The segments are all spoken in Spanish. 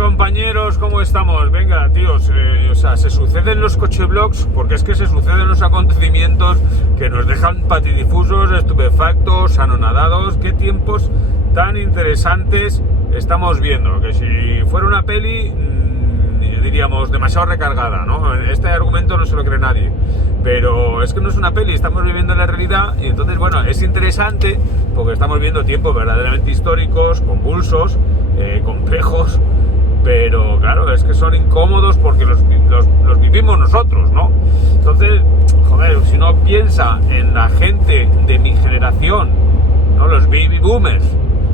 compañeros, ¿cómo estamos? Venga, tíos, se suceden los cochevlogs porque es que se suceden los acontecimientos que nos dejan patidifusos, estupefactos, anonadados. Qué tiempos tan interesantes estamos viendo, que si fuera una peli diríamos demasiado recargada, ¿no? Este argumento no se lo cree nadie, pero es que no es una peli, estamos viviendo la realidad y entonces, bueno, es interesante porque estamos viendo tiempos verdaderamente históricos, convulsos, complejos, pero claro, es que son incómodos porque los vivimos nosotros, ¿no? Entonces, joder, si uno piensa en la gente de mi generación, ¿no? Los baby boomers,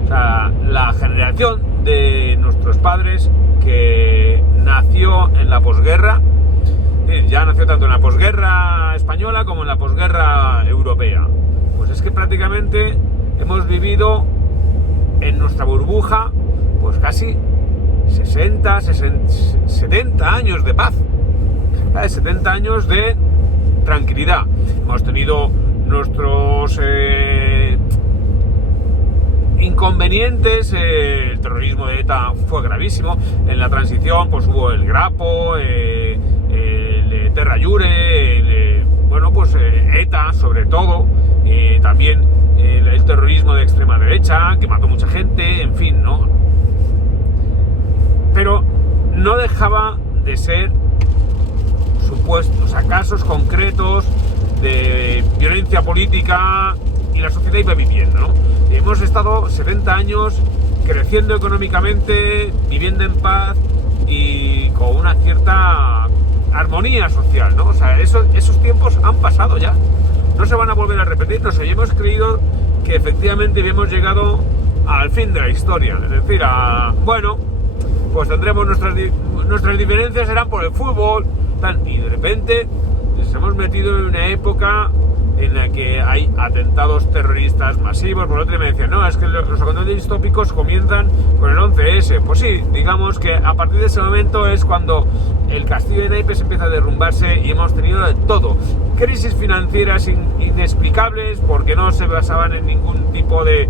o sea, la generación de nuestros padres que nació en la posguerra, ya nació tanto en la posguerra española como en la posguerra europea. Pues es que prácticamente hemos vivido en nuestra burbuja pues casi 70 años de paz, 70 años de tranquilidad. Hemos tenido nuestros inconvenientes, el terrorismo de ETA fue gravísimo, en la transición pues hubo el Grapo, el Terra Llure, ETA sobre todo, también el terrorismo de extrema derecha que mató mucha gente, en fin, ¿no? Pero no dejaba de ser supuestos, casos concretos de violencia política y la sociedad iba viviendo, ¿no? Hemos estado 70 años creciendo económicamente, viviendo en paz y con una cierta armonía social, ¿no? O sea, esos tiempos han pasado ya, no se van a volver a repetir. Nos hemos creído que efectivamente habíamos llegado al fin de la historia, es decir, pues tendremos nuestras diferencias serán por el fútbol, tal, y de repente nos hemos metido en una época en la que hay atentados terroristas masivos. Por otro me decían, no, es que los acontecimientos distópicos comienzan con el 11S. Pues sí, digamos que a partir de ese momento es cuando el castillo de naipes empieza a derrumbarse y hemos tenido de todo. Crisis financieras inexplicables porque no se basaban en ningún tipo de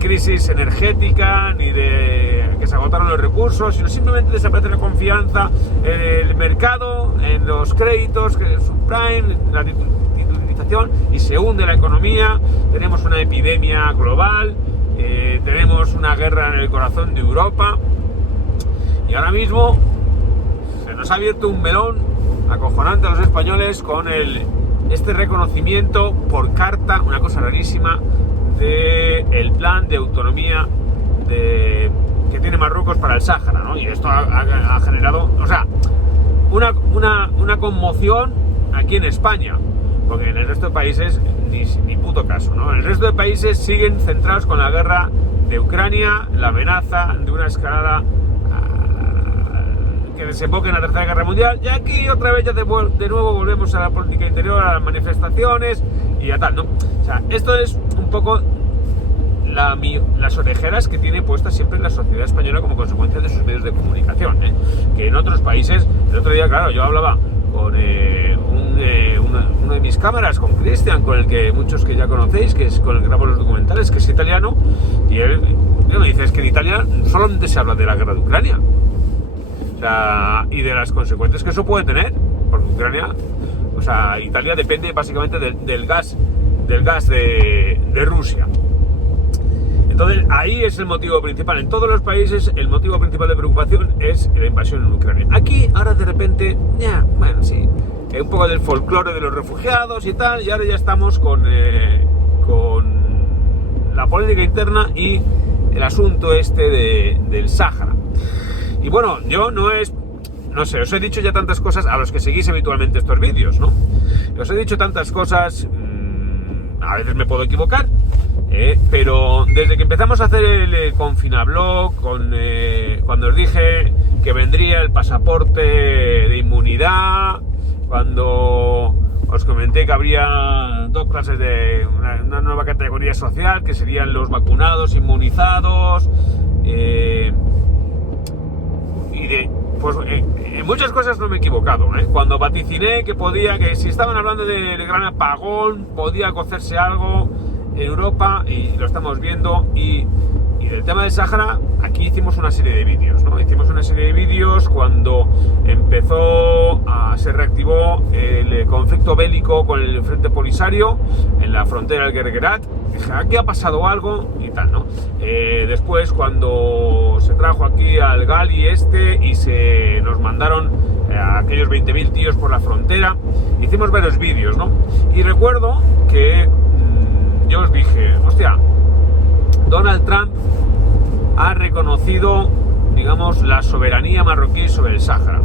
crisis energética ni de que se agotaron los recursos, sino simplemente desaparece la confianza en el mercado, en los créditos, que es subprime, la titulización, y se hunde la economía. Tenemos una epidemia global, tenemos una guerra en el corazón de Europa y ahora mismo se nos ha abierto un melón acojonante a los españoles con este reconocimiento por carta, una cosa rarísima, del plan de autonomía que tiene Marruecos para el Sáhara, ¿no? Y esto ha generado, o sea, una conmoción aquí en España, porque en el resto de países ni puto caso, ¿no? En el resto de países siguen centrados con la guerra de Ucrania, la amenaza de una escalada que desemboque en la Tercera Guerra Mundial, y aquí otra vez ya de nuevo volvemos a la política interior, a las manifestaciones y a tal, ¿no? O sea, esto es un poco las orejeras que tiene puestas siempre la sociedad española como consecuencia de sus medios de comunicación, que en otros países, el otro día, claro, yo hablaba con uno de mis cámaras, con Cristian, con el que muchos que ya conocéis, que es con el que grabo los documentales, que es italiano, y él me dice, es que en Italia solamente se habla de la guerra de Ucrania, o sea, y de las consecuencias que eso puede tener, porque Ucrania, o sea, Italia depende básicamente del gas de Rusia. Entonces ahí es el motivo principal. En todos los países el motivo principal de preocupación es la invasión en Ucrania. Aquí ahora de repente, sí, un poco del folclore de los refugiados y tal, y ahora ya estamos con la política interna y el asunto del Sáhara. Y bueno, yo no sé, os he dicho ya tantas cosas a los que seguís habitualmente estos vídeos, ¿no? Os he dicho tantas cosas, a veces me puedo equivocar, pero desde que empezamos a hacer el confinablog, cuando os dije que vendría el pasaporte de inmunidad, cuando os comenté que habría dos clases de una nueva categoría social, que serían los vacunados, inmunizados, pues en muchas cosas no me he equivocado, Cuando vaticiné que si estaban hablando del gran apagón, podía cocerse algo, en Europa y lo estamos viendo. Y del tema del Sáhara, aquí hicimos una serie de vídeos, ¿no? Hicimos una serie de vídeos cuando se reactivó el conflicto bélico con el Frente Polisario en la frontera del Guerguerat. Dije, aquí ha pasado algo y tal, ¿no? Después, cuando se trajo aquí al Gali y se nos mandaron a aquellos 20.000 tíos por la frontera, hicimos varios vídeos, ¿no? Y recuerdo que yo os dije, hostia, Donald Trump ha reconocido, digamos, la soberanía marroquí sobre el Sáhara.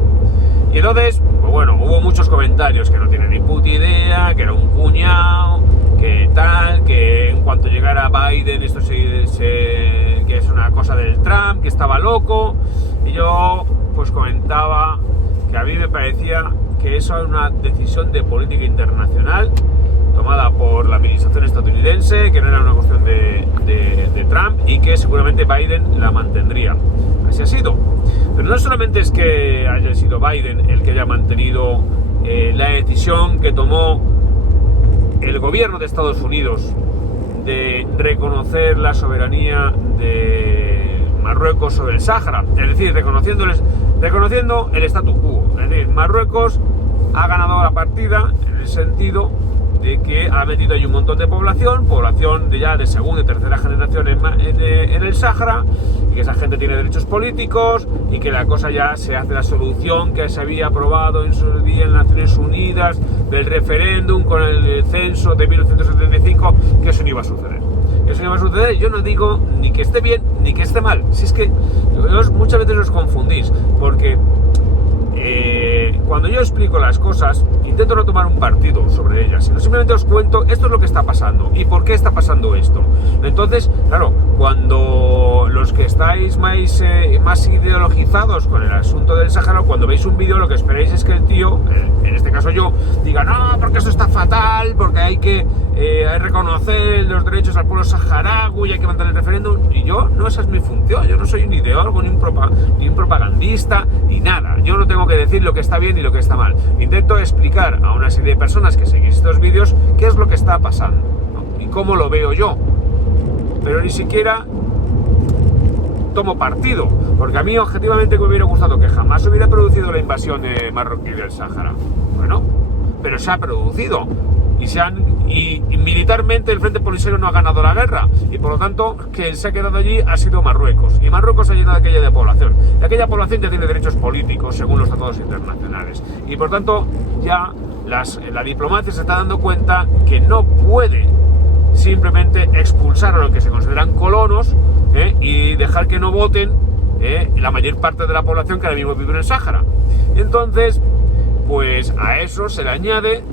Y entonces, pues bueno, hubo muchos comentarios que no tienen ni puta idea, que era un cuñado, que tal, que en cuanto llegara Biden esto que es una cosa del Trump, que estaba loco. Y yo pues comentaba que a mí me parecía que eso era una decisión de política internacional tomada por la administración estadounidense, que no era una cuestión de Trump y que seguramente Biden la mantendría. Así ha sido. Pero no solamente es que haya sido Biden el que haya mantenido la decisión que tomó el gobierno de Estados Unidos de reconocer la soberanía de Marruecos sobre el Sáhara, es decir, reconociendo el statu quo. Es decir, Marruecos ha ganado la partida en el sentido de que ha metido ahí un montón de población de segunda y tercera generación en el Sáhara, y que esa gente tiene derechos políticos y que la cosa ya se hace la solución que se había aprobado en su día en Naciones Unidas del referéndum con el censo de 1975, que eso no iba a suceder. Eso no iba a suceder. Yo no digo ni que esté bien ni que esté mal. Si es que muchas veces os confundís, porque cuando yo explico las cosas, intento no tomar un partido sobre ellas, sino simplemente os cuento esto es lo que está pasando y por qué está pasando esto. Entonces, claro, cuando los que estáis más ideologizados con el asunto del Sáhara, cuando veis un vídeo, lo que esperáis es que el tío, en este caso yo, diga, no, porque esto está fatal, porque hay que reconocer los derechos al pueblo saharaui, hay que mantener el referéndum. Y no, esa es mi función. Yo no soy un ideólogo, ni un propagandista, ni nada. Yo no tengo que decir lo que está bien y lo que está mal. Intento explicar a una serie de personas que seguís estos vídeos qué es lo que está pasando, ¿no? Y cómo lo veo yo. Pero ni siquiera tomo partido, porque a mí objetivamente me hubiera gustado que jamás hubiera producido la invasión marroquí del Sáhara. Bueno, pero se ha producido. Y militarmente el Frente Polisario no ha ganado la guerra, y por lo tanto quien se ha quedado allí ha sido Marruecos, y Marruecos ha llenado aquella de población, y aquella población ya tiene derechos políticos según los tratados internacionales, y por tanto ya la diplomacia se está dando cuenta que no puede simplemente expulsar a los que se consideran colonos y dejar que no voten la mayor parte de la población que ahora mismo vive en el Sáhara. Y entonces, pues a eso se le añade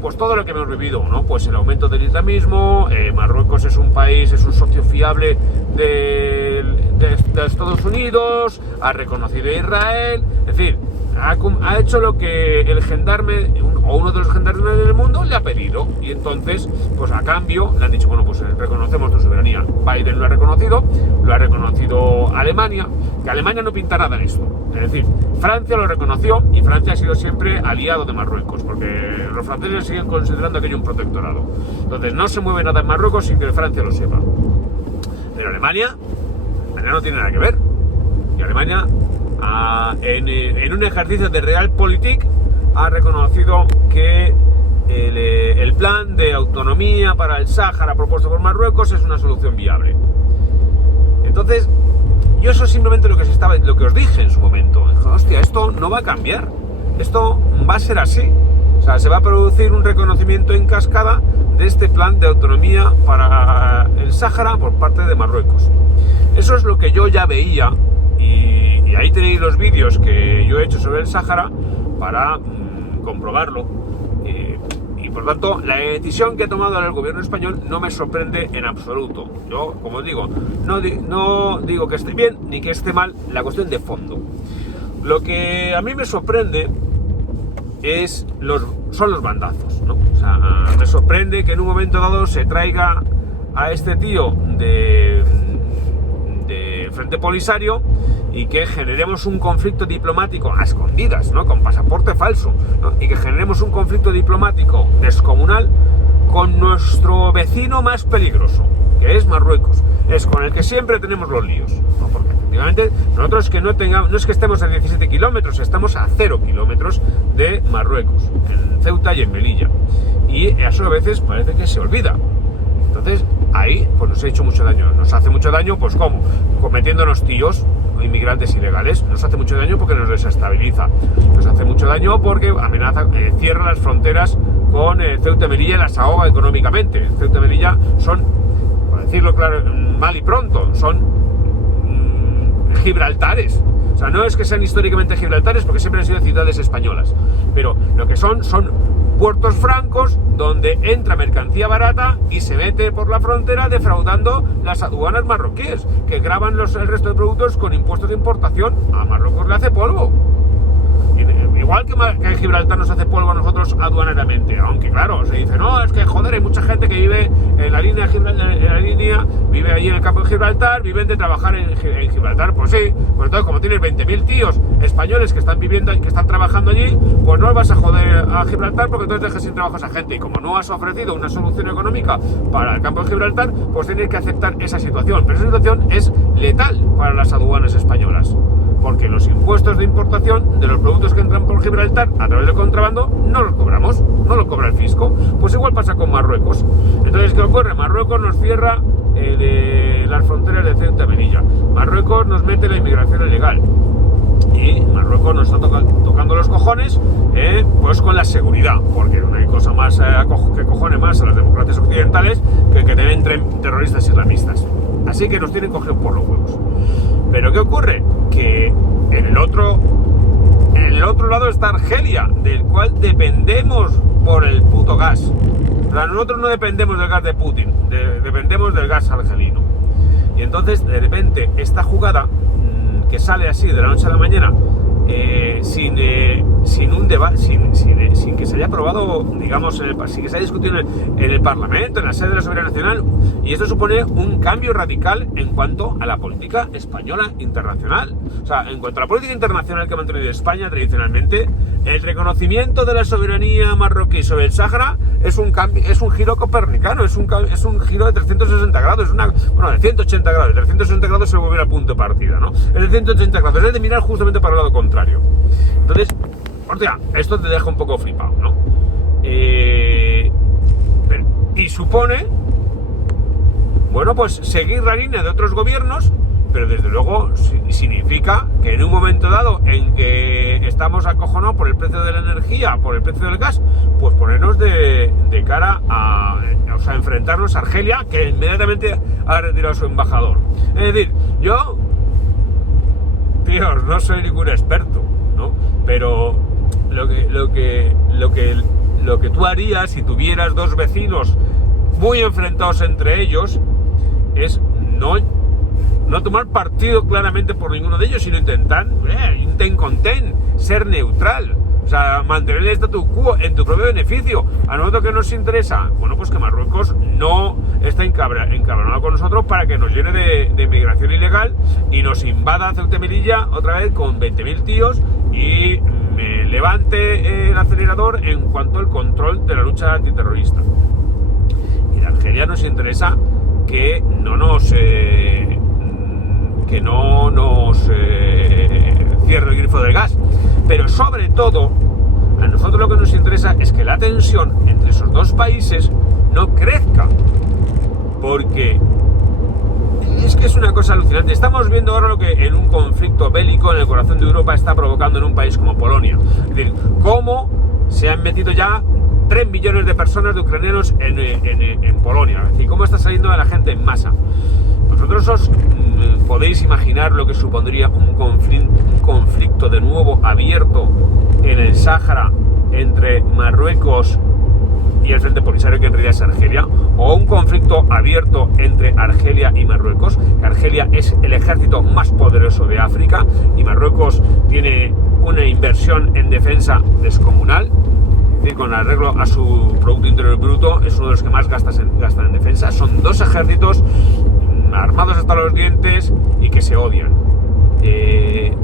pues todo lo que hemos vivido, ¿no? Pues el aumento del islamismo. Marruecos es un socio fiable de Estados Unidos, ha reconocido a Israel, es decir, ha hecho lo que el gendarme, o uno de los gendarmes del mundo, le ha pedido, y entonces, pues a cambio, le han dicho, bueno, pues reconocemos tu soberanía. Biden lo ha reconocido Alemania, que Alemania no pinta nada en esto. Es decir, Francia lo reconoció, y Francia ha sido siempre aliado de Marruecos, porque los franceses siguen considerando aquello un protectorado. Entonces no se mueve nada en Marruecos sin que Francia lo sepa. Pero Alemania no tiene nada que ver. Y Alemania, en un ejercicio de realpolitik, ha reconocido que el plan de autonomía para el Sáhara propuesto por Marruecos es una solución viable. Entonces, yo eso es simplemente lo que os dije en su momento. Dijo, hostia, esto no va a cambiar, esto va a ser así. O sea, se va a producir un reconocimiento en cascada de este plan de autonomía para el Sáhara por parte de Marruecos. Eso es lo que yo ya veía, y ahí tenéis los vídeos que yo he hecho sobre el Sáhara para comprobarlo. Y por tanto, la decisión que ha tomado el gobierno español no me sorprende en absoluto. Yo, como digo, no digo que esté bien ni que esté mal, la cuestión de fondo. Lo que a mí me sorprende son los bandazos, ¿no? O sea, me sorprende que en un momento dado se traiga a este tío de Frente Polisario y que generemos un conflicto diplomático a escondidas, ¿no? Con pasaporte falso, ¿no? Y que generemos un conflicto diplomático descomunal con nuestro vecino más peligroso, que es Marruecos. Es con el que siempre tenemos los líos, ¿no? Porque efectivamente nosotros que no es que estemos a 17 kilómetros, estamos a 0 kilómetros de Marruecos, en Ceuta y en Melilla. Y eso a veces parece que se olvida. Entonces ahí pues nos ha hecho mucho daño. Nos hace mucho daño, pues ¿cómo? Cometiéndonos tíos, inmigrantes ilegales. Nos hace mucho daño porque nos desestabiliza. Nos hace mucho daño porque amenaza, cierra las fronteras con Ceuta y Melilla y las ahoga económicamente. Ceuta y Melilla son, por decirlo claro, mal y pronto, son Gibraltares. O sea, no es que sean históricamente Gibraltares porque siempre han sido ciudades españolas, pero lo que son puertos francos donde entra mercancía barata y se mete por la frontera defraudando las aduanas marroquíes, que graban el resto de productos con impuestos de importación. A Marruecos le hace polvo. Igual que Gibraltar nos hace polvo a nosotros aduanaramente, aunque claro, se dice, no, es que joder, hay mucha gente que vive en la línea, vive allí en el campo de Gibraltar, viven de trabajar en Gibraltar. Pues sí, pues entonces como tienes 20.000 tíos españoles que están viviendo y que están trabajando allí, pues no vas a joder a Gibraltar porque entonces dejas sin trabajo a esa gente, y como no has ofrecido una solución económica para el campo de Gibraltar, pues tienes que aceptar esa situación. Pero esa situación es letal para las aduanas españolas, porque los impuestos de importación de los productos que entran por Gibraltar a través del contrabando no los cobramos, no los cobra el fisco. Pues igual pasa con Marruecos. Entonces, ¿qué ocurre? Marruecos nos cierra las fronteras de Ceuta y Melilla. Marruecos nos mete la inmigración ilegal. Y Marruecos nos está tocando los cojones, pues con la seguridad, porque no hay cosa más que cojone más a las democracias occidentales que tener terroristas islamistas. Así que nos tienen cogidos por los huevos. Pero ¿qué ocurre? Que en el otro lado está Argelia, del cual dependemos por el puto gas. O sea, nosotros no dependemos del gas de Putin, dependemos del gas argelino. Y entonces, de repente, esta jugada que sale así de la noche a la mañana, sin un debate, sin que se haya aprobado, digamos, sin que se haya discutido en el Parlamento, en la sede de la Soberanía Nacional, y esto supone un cambio radical en cuanto a la política española internacional. O sea, en cuanto a la política internacional que ha mantenido España tradicionalmente, el reconocimiento de la soberanía marroquí sobre el Sáhara es un giro copernicano, es un giro de 360 grados, de 180 grados. De 360 grados se volver al punto de partida, ¿no? Es de 180 grados, es de mirar justamente para el lado contrario. Entonces, hostia, esto te deja un poco flipado, ¿no? Y supone, bueno, pues seguir la línea de otros gobiernos, pero desde luego significa que en un momento dado en que estamos acojonados por el precio de la energía, por el precio del gas, pues ponernos de cara a enfrentarnos a Argelia, que inmediatamente ha retirado su embajador. Es decir, yo, tíos, no soy ningún experto, ¿no? Pero lo que tú harías si tuvieras dos vecinos muy enfrentados entre ellos es no tomar partido claramente por ninguno de ellos, sino intentar ser neutral. O sea, mantener el statu quo en tu propio beneficio. A nosotros, ¿qué nos interesa? Bueno, pues que Marruecos no está encabronado con nosotros para que nos llene de inmigración ilegal y nos invada Ceuta y Melilla otra vez con 20.000 tíos y me levante el acelerador en cuanto al control de la lucha antiterrorista. Y de Argelia nos interesa que no nos cierre el grifo del gas, pero sobre todo a nosotros lo que nos interesa es que la tensión entre esos dos países no crezca, porque es que es una cosa alucinante. Estamos viendo ahora lo que en un conflicto bélico en el corazón de Europa está provocando en un país como Polonia. Es decir, cómo se han metido ya 3 millones de personas, de ucranianos en Polonia. Es decir, cómo está saliendo de la gente en masa. Vosotros os podéis imaginar lo que supondría un conflicto de nuevo abierto en el Sáhara entre Marruecos y el Frente Polisario, que en realidad es Argelia, o un conflicto abierto entre Argelia y Marruecos, que Argelia es el ejército más poderoso de África y Marruecos tiene una inversión en defensa descomunal. Es decir, con arreglo a su Producto Interior Bruto, es uno de los que más gasta en defensa. Son dos ejércitos armados hasta los dientes y que se odian.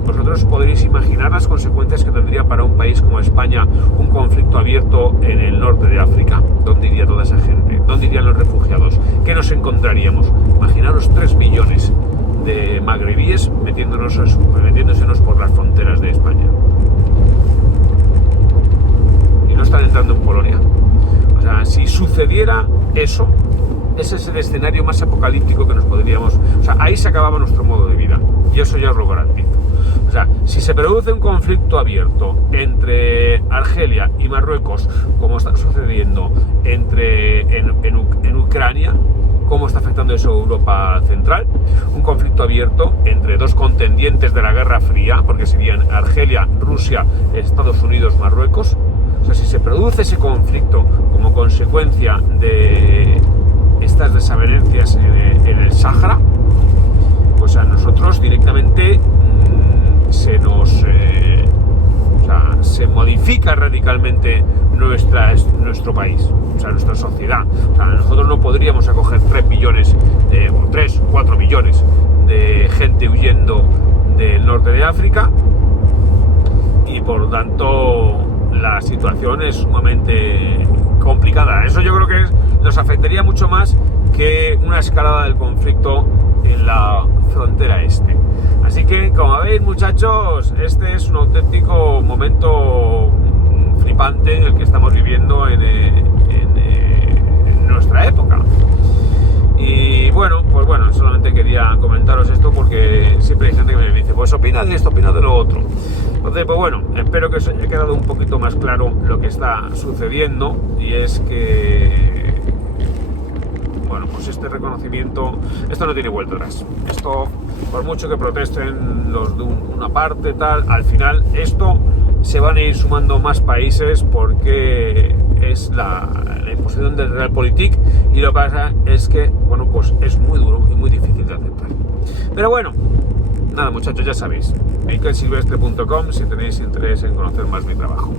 vosotros podréis imaginar las consecuencias que tendría para un país como España un conflicto abierto en el norte de África. ¿Dónde iría toda esa gente? ¿Dónde irían los refugiados? ¿Qué nos encontraríamos? Imaginaros 3 millones de magrebíes metiéndosenos por las fronteras de España. Y no están entrando en Polonia. O sea, si sucediera eso, ese es el escenario más apocalíptico que nos podríamos... O sea, ahí se acababa nuestro modo de vida. Y eso ya os lo garantizo. O sea, si se produce un conflicto abierto entre Argelia y Marruecos, como está sucediendo en Ucrania, cómo está afectando eso a Europa Central, un conflicto abierto entre dos contendientes de la Guerra Fría, porque serían Argelia, Rusia, Estados Unidos, Marruecos. O sea, si se produce ese conflicto como consecuencia de estas desavenencias en el Sáhara, pues a nosotros directamente se modifica radicalmente nuestro país, o sea, nuestra sociedad. O sea, nosotros no podríamos acoger 3 millones o 3 o 4 millones de gente huyendo del norte de África, y por lo tanto la situación es sumamente complicada. Eso yo creo que nos afectaría mucho más que una escalada del conflicto en la frontera este. Así que, como veis, muchachos, este es un auténtico momento flipante el que estamos viviendo en nuestra época. Y bueno, pues bueno, solamente quería comentaros esto porque siempre hay gente que me dice, pues opina de esto, opina de lo otro. Entonces, pues bueno, espero que os haya quedado un poquito más claro lo que está sucediendo, y es que, bueno, pues este reconocimiento, esto no tiene vuelta atrás. Esto, por mucho que protesten los de una parte, tal, al final esto se van a ir sumando más países porque es la imposición del Realpolitik, y lo que pasa es que, bueno, pues es muy duro y muy difícil de aceptar. Pero bueno, nada, muchachos, ya sabéis, mikelsilvestre.com si tenéis interés en conocer más mi trabajo.